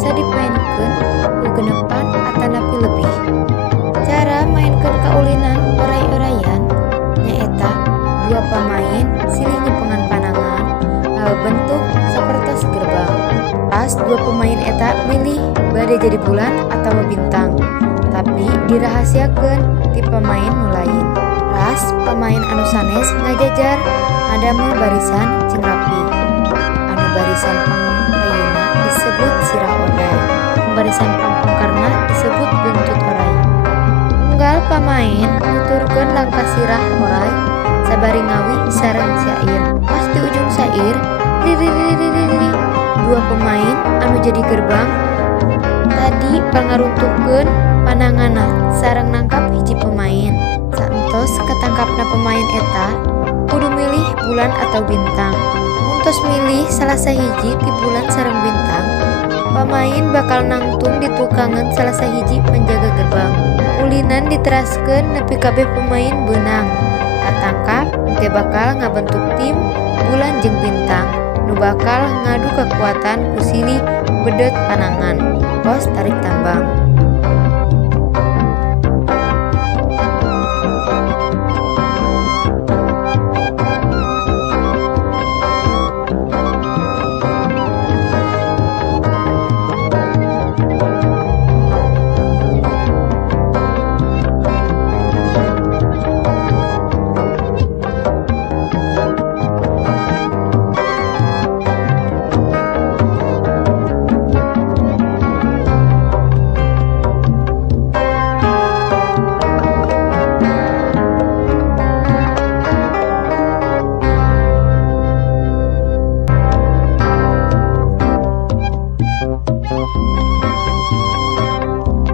biasa dimainkan ku genepan atanapi lebih. Cara mainkan kaulinan oray-orayan nyaeta dua pemain silih nyepengan panangan bentuk sapertos gerbang. Pas dua pemain eta milih bade jadi bulan atau bintang, tapi dirahasiakeun ti pemain nu lain. Ras pemain anu sanes ngajajar ngadamel barisan jeung rapi. Anu barisan pangpayuna disebut sirah oray, barisan pangpangkarna disebut buntut oray. Unggal pamain nuturkeun langkah sirah oray sabari ngawi sareng syair. Pas di ujung syair, dua pemain anu jadi gerbang tadi pangaruntukeun pananganna sareng nangkap hiji pemain. Saentos ketangkapna pemain eta kudu milih bulan atau bintang. Muntos milih salah sahiji ti bulan sareng bintang, pemain bakal nangtung di tukangan salah sahiji penjaga gerbang. Ulinan diteraskeun nepi kabeh pemain beunang. Katangkap teh bakal ngabentuk tim bulan jeung bintang nu bakal ngadu kekuatan ku silih bedet panangan. Pos tarik tambang.